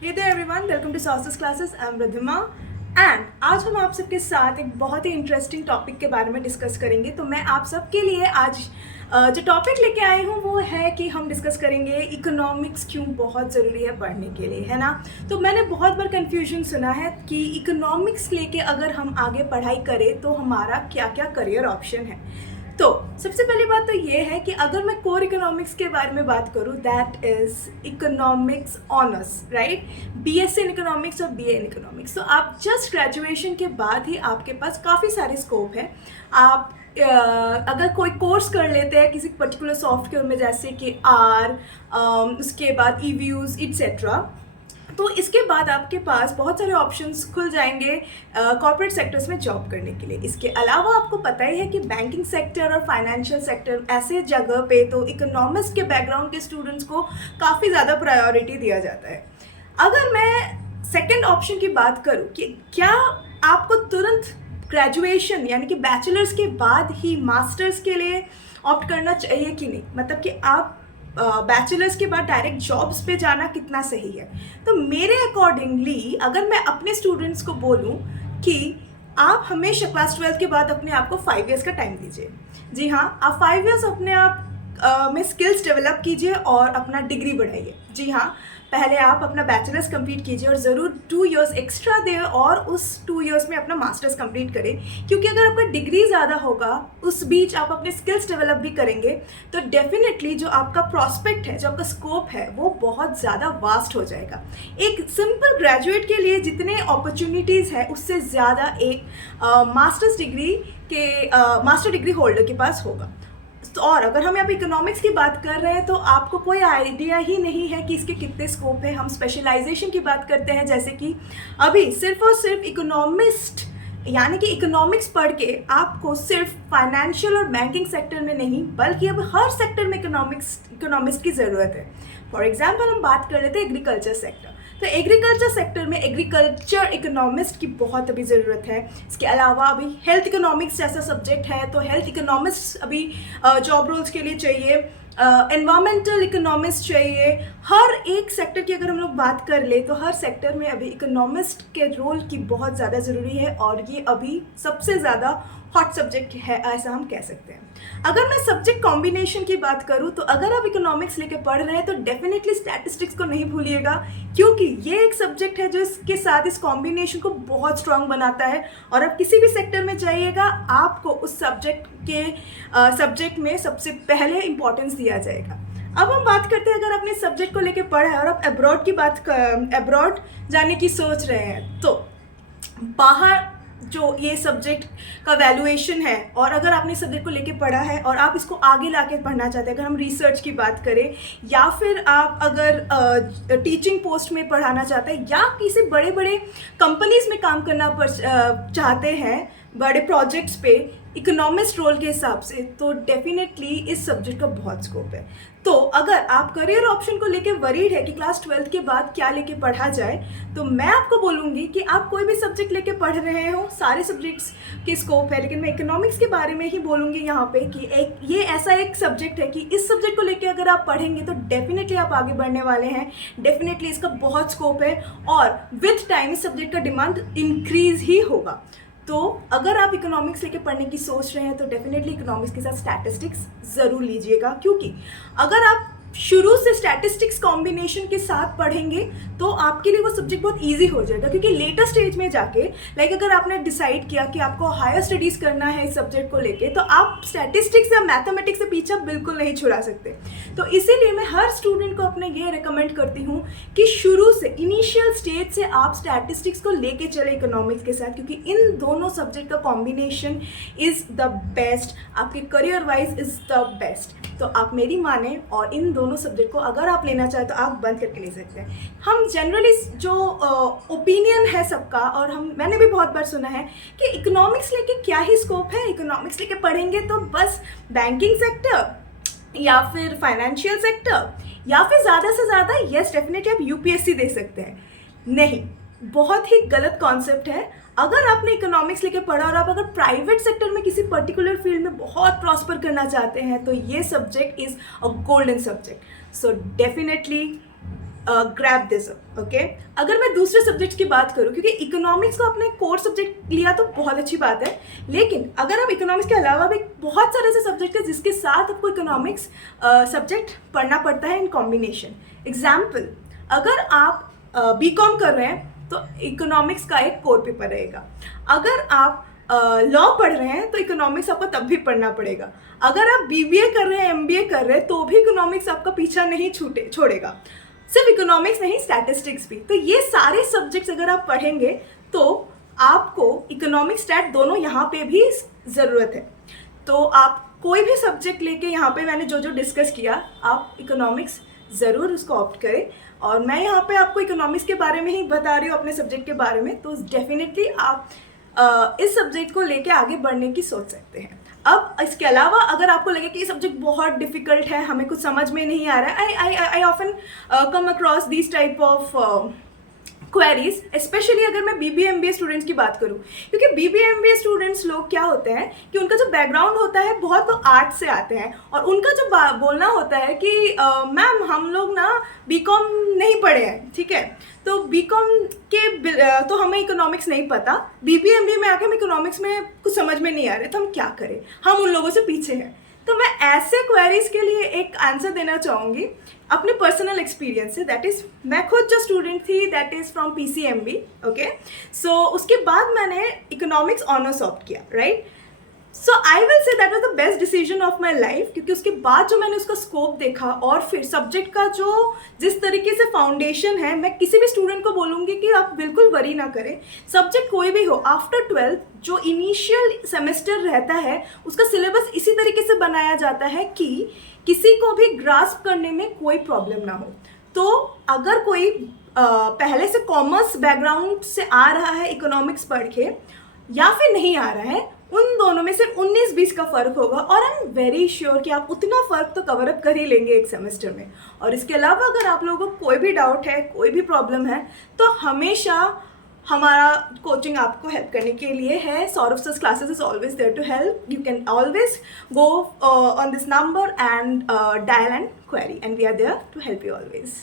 Hey there everyone, welcome to Sauces Classes. I'm Radhima and आज हम आप सबके साथ एक बहुत ही इंटरेस्टिंग टॉपिक के बारे में डिस्कस करेंगे। तो मैं आप सबके लिए आज जो टॉपिक लेके आई हूँ वो है कि हम डिस्कस करेंगे इकोनॉमिक्स क्यों बहुत ज़रूरी है पढ़ने के लिए, है ना। तो मैंने बहुत बार कन्फ्यूजन सुना है कि इकोनॉमिक्स लेके अगर हम आगे पढ़ाई करें तो हमारा क्या क्या करियर ऑप्शन है। तो सबसे पहली बात तो ये है कि अगर मैं कोर इकोनॉमिक्स के बारे में बात करूँ, that is economics honours, right. BSc in economics और बीए इन इकोनॉमिक्स। तो आप जस्ट ग्रेजुएशन के बाद ही आपके पास काफ़ी सारे स्कोप है। आप अगर कोई कोर्स कर लेते हैं किसी पर्टिकुलर सॉफ्टवेयर में, जैसे कि उसके बाद ईव्यूज़ एट्सेट्रा, तो इसके बाद आपके पास बहुत सारे ऑप्शंस खुल जाएंगे कॉर्पोरेट सेक्टर्स में जॉब करने के लिए। इसके अलावा आपको पता ही है कि बैंकिंग सेक्टर और फाइनेंशियल सेक्टर ऐसे जगह पे तो इकोनॉमिक्स के बैकग्राउंड के स्टूडेंट्स को काफ़ी ज़्यादा प्रायोरिटी दिया जाता है। अगर मैं सेकेंड ऑप्शन की बात करूँ कि क्या आपको तुरंत ग्रेजुएशन यानी कि बैचलर्स के बाद ही मास्टर्स के लिए ऑप्ट करना चाहिए कि नहीं, मतलब कि आप बैचलर्स के बाद डायरेक्ट जॉब्स पे जाना कितना सही है। तो मेरे अकॉर्डिंगली अगर मैं अपने स्टूडेंट्स को बोलूँ कि आप हमेशा क्लास 12 के बाद अपने आप को 5 ईयर्स का टाइम दीजिए। जी हाँ, आप 5 ईयर्स अपने आप में स्किल्स डेवलप कीजिए और अपना डिग्री बढ़ाइए। जी हाँ, पहले आप अपना बैचलर्स कंप्लीट कीजिए और ज़रूर 2 इयर्स एक्स्ट्रा दें और उस 2 इयर्स में अपना मास्टर्स कंप्लीट करें, क्योंकि अगर आपका डिग्री ज़्यादा होगा उस बीच आप अपने स्किल्स डेवलप भी करेंगे तो डेफिनेटली जो आपका प्रॉस्पेक्ट है, जो आपका स्कोप है, वो बहुत ज़्यादा वास्ट हो जाएगा। एक सिंपल ग्रेजुएट के लिए जितने अपॉर्चुनिटीज़ है उससे ज़्यादा एक मास्टर डिग्री होल्डर के पास होगा। और अगर हम यहाँ पे इकोनॉमिक्स की बात कर रहे हैं तो आपको कोई आइडिया ही नहीं है कि इसके कितने स्कोप है। हम स्पेशलाइजेशन की बात करते हैं, जैसे कि अभी सिर्फ और सिर्फ इकोनॉमिस्ट यानी कि इकोनॉमिक्स पढ़ के आपको सिर्फ फाइनेंशियल और बैंकिंग सेक्टर में नहीं बल्कि अब हर सेक्टर में इकोनॉमिक्स की ज़रूरत है। फॉर एग्जाम्पल हम बात कर लेते हैं एग्रीकल्चर सेक्टर। तो एग्रीकल्चर सेक्टर में एग्रीकल्चर इकोनॉमिस्ट की बहुत अभी ज़रूरत है। इसके अलावा अभी हेल्थ इकोनॉमिक्स जैसा सब्जेक्ट है तो हेल्थ इकोनॉमिस्ट अभी जॉब रोल्स के लिए चाहिए। एनवायरमेंटल इकोनॉमिस्ट चाहिए। हर एक सेक्टर की अगर हम लोग बात कर ले तो हर सेक्टर में अभी इकोनॉमिस्ट के रोल की बहुत ज़्यादा ज़रूरी है और ये अभी सबसे ज़्यादा हॉट सब्जेक्ट है, ऐसा हम कह सकते हैं। अगर मैं सब्जेक्ट कॉम्बिनेशन की बात करूँ तो अगर आप इकोनॉमिक्स लेके पढ़ रहे हैं तो डेफिनेटली स्टैटिस्टिक्स को नहीं भूलिएगा, क्योंकि ये एक सब्जेक्ट है जो इसके साथ इस कॉम्बिनेशन को बहुत स्ट्रांग बनाता है। और आप किसी भी सेक्टर में जाइएगा आपको उस सब्जेक्ट में सबसे पहले इंपॉर्टेंस दिया जाएगा। अब हम बात करते हैं, अगर अपने सब्जेक्ट को लेके पढ़ा है और आप अब्रॉड जाने की सोच रहे हैं तो बाहर जो ये सब्जेक्ट का वैल्यूएशन है और अगर आपने सब्जेक्ट को लेके पढ़ा है और आप इसको आगे लाके पढ़ना चाहते हैं, अगर हम रिसर्च की बात करें या फिर आप अगर टीचिंग पोस्ट में पढ़ाना चाहते हैं या किसी बड़े बड़े कंपनीज में काम करना चाहते हैं बड़े प्रोजेक्ट्स पे इकोनॉमिस्ट रोल के हिसाब से, तो डेफिनेटली इस सब्जेक्ट का बहुत स्कोप है। तो अगर आप करियर ऑप्शन को लेके वरीड है कि क्लास 12 के बाद क्या लेके पढ़ा जाए, तो मैं आपको बोलूँगी कि आप कोई भी सब्जेक्ट लेके पढ़ रहे हो, सारे सब्जेक्ट्स के स्कोप है, लेकिन मैं इकोनॉमिक्स के बारे में ही बोलूँगी यहाँ पे कि ये ऐसा एक सब्जेक्ट है कि इस सब्जेक्ट को लेके अगर आप पढ़ेंगे तो डेफिनेटली आप आगे बढ़ने वाले हैं। डेफिनेटली इसका बहुत स्कोप है और विथ टाइम इस सब्जेक्ट का डिमांड इंक्रीज ही होगा। तो अगर आप इकोनॉमिक्स लेके पढ़ने की सोच रहे हैं तो डेफिनेटली इकोनॉमिक्स के साथ स्टैटिस्टिक्स ज़रूर लीजिएगा, क्योंकि अगर आप शुरू से स्टैटिस्टिक्स कॉम्बिनेशन के साथ पढ़ेंगे तो आपके लिए वो सब्जेक्ट बहुत इजी हो जाएगा। क्योंकि लेटर स्टेज में जाके अगर आपने डिसाइड किया कि आपको हायर स्टडीज़ करना है इस सब्जेक्ट को लेके, तो आप स्टैटिस्टिक्स या मैथमेटिक्स से पीछा बिल्कुल नहीं छुड़ा सकते। तो इसीलिए मैं हर स्टूडेंट को अपने ये रिकमेंड करती हूँ कि शुरू से इनिशियल स्टेज से आप स्टैटिस्टिक्स को लेके चले इकोनॉमिक्स के साथ, क्योंकि इन दोनों सब्जेक्ट का कॉम्बिनेशन इज़ द बेस्ट, आपके career wise is the best. तो आप मेरी माने और इन दोनों सब्जेक्ट को अगर आप लेना चाहें तो आप बंद करके ले सकते हैं। हम जनरली जो ओपिनियन है सबका, और मैंने भी बहुत बार सुना है कि इकोनॉमिक्स लेके क्या ही स्कोप है, इकोनॉमिक्स लेके पढ़ेंगे तो बस बैंकिंग सेक्टर या फिर फाइनेंशियल सेक्टर या फिर ज़्यादा से ज़्यादा यस डेफिनेटली आप यूपीएससी दे सकते हैं। नहीं, बहुत ही गलत कॉन्सेप्ट है। अगर आपने इकोनॉमिक्स लेके पढ़ा और आप अगर प्राइवेट सेक्टर में किसी पर्टिकुलर फील्ड में बहुत प्रॉस्पर करना चाहते हैं तो ये subject is a golden subject. So definitely grab this up, okay. अगर मैं दूसरे सब्जेक्ट की बात करूँ, क्योंकि इकोनॉमिक्स को अपने कोर सब्जेक्ट लिया तो बहुत अच्छी बात है, लेकिन अगर आप इकोनॉमिक्स के अलावा भी बहुत सारे ऐसे सब्जेक्ट हैं जिसके साथ आपको इकोनॉमिक्स सब्जेक्ट पढ़ना पड़ता है इन कॉम्बिनेशन। एग्जाम्पल, अगर आप बीकॉम कर रहे हैं तो इकोनॉमिक्स का एक कोर पेपर रहेगा। अगर आप लॉ पढ़ रहे हैं तो इकोनॉमिक्स आपको तब भी पढ़ना पड़ेगा। अगर आप बीबीए कर रहे हैं, एमबीए कर रहे हैं, तो भी इकोनॉमिक्स आपका पीछा नहीं छोड़ेगा। सिर्फ इकोनॉमिक्स नहीं, स्टैटिस्टिक्स भी। तो ये सारे सब्जेक्ट्स अगर आप पढ़ेंगे तो आपको इकोनॉमिक्स स्टैट दोनों यहाँ पे भी ज़रूरत है। तो आप कोई भी सब्जेक्ट लेके यहाँ पे मैंने जो जो डिस्कस किया, आप इकोनॉमिक्स ज़रूर उसको ऑप्ट करें। और मैं यहाँ पे आपको इकोनॉमिक्स के बारे में ही बता रही हूँ, अपने सब्जेक्ट के बारे में, तो डेफिनेटली आप इस सब्जेक्ट को लेके आगे बढ़ने की सोच सकते हैं। अब इसके अलावा अगर आपको लगे कि ये सब्जेक्ट बहुत डिफिकल्ट है, हमें कुछ समझ में नहीं आ रहा है, I often come across this type of queries, specially अगर मैं बीबीए एमबीए स्टूडेंट्स की बात करूं, क्योंकि बीबीए एमबीए स्टूडेंट्स लोग क्या होते हैं कि उनका जो बैकग्राउंड होता है बहुत तो आर्ट से आते हैं, और उनका जो बोलना होता है कि मैम हम लोग ना बीकॉम नहीं पढ़े हैं, ठीक है, तो बीकॉम के तो हमें इकोनॉमिक्स नहीं पता, बीबीए एमबीए में आके हम इकोनॉमिक्स में कुछ समझ में नहीं आ रहे, तो हम क्या करें, हम उन लोगों से पीछे हैं। तो मैं ऐसे क्वेरीज के लिए एक आंसर देना चाहूँगी अपने पर्सनल एक्सपीरियंस से। दैट इज़, मैं खुद जो स्टूडेंट थी that is from PCMB, okay. So उसके बाद मैंने इकोनॉमिक्स ऑनर्स ऑप्ट किया, right. So I will say that was the best decision of my life, क्योंकि उसके बाद जो मैंने उसका स्कोप देखा और फिर सब्जेक्ट का जो जिस तरीके से फाउंडेशन है, मैं किसी भी स्टूडेंट को बोलूँगी कि आप बिल्कुल वरी ना करें, सब्जेक्ट कोई भी हो, आफ्टर 12th जो इनिशियल सेमेस्टर रहता है उसका सिलेबस इसी तरीके से बनाया जाता है कि किसी को भी ग्रास्प करने में कोई प्रॉब्लम ना हो। तो अगर कोई पहले से कॉमर्स बैकग्राउंड से आ रहा है इकोनॉमिक्स पढ़ के, या फिर नहीं आ रहा है, उन दोनों में सिर्फ 19-20 का फ़र्क होगा, और आई एम वेरी श्योर कि आप उतना फ़र्क तो कवर अप कर ही लेंगे एक सेमेस्टर में। और इसके अलावा अगर आप लोगों को कोई भी डाउट है, कोई भी प्रॉब्लम है, तो हमेशा हमारा कोचिंग आपको हेल्प करने के लिए है। Saurabh sir classes is always there to help. You can always go on this number and dial and query, and we are there to help you always.